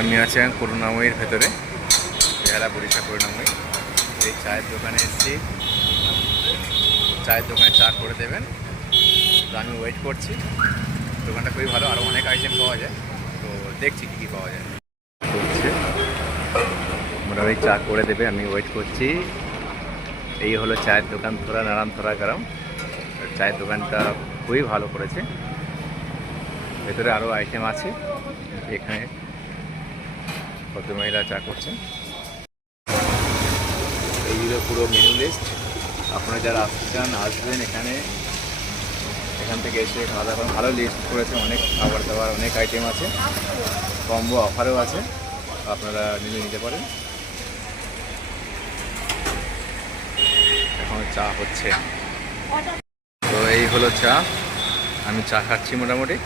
আমি আছি করুণাময়ীর ভেতরে, বেহালা বরিশা করুণাময়ী। এই চায়ের দোকানে এসেছি, চায়ের দোকানে চা করে দেবেন, তো আমি ওয়েট করছি। দোকানটা খুবই ভালো, আরও অনেক আইটেম পাওয়া যায়, তো দেখছি কী কী পাওয়া যায়। করছে মোটামুটি চা করে দেবে, আমি ওয়েট করছি। এই হলো চায়ের দোকান, থোড়া নারায়ণথোড়া গ্রাম। চায়ের দোকানটা খুবই ভালো করেছে, ভেতরে আরও আইটেম আছে। এখানে ভদ্রমহিলা চা করছেন। এই হলো পুরো মেনু লিস্ট। আপনারা যারা আসতে চান আসবেন এখান থেকে এসে খাওয়া দাওয়া ভালো লিস্ট করেছে, অনেক খাবার দাবার, অনেক আইটেম আছে, কম্বো অফারও আছে, আপনারা নিতে পারেন। এখন চা হচ্ছে, তো এই হলো চা, আমি চা খাচ্ছি মোটামুটি।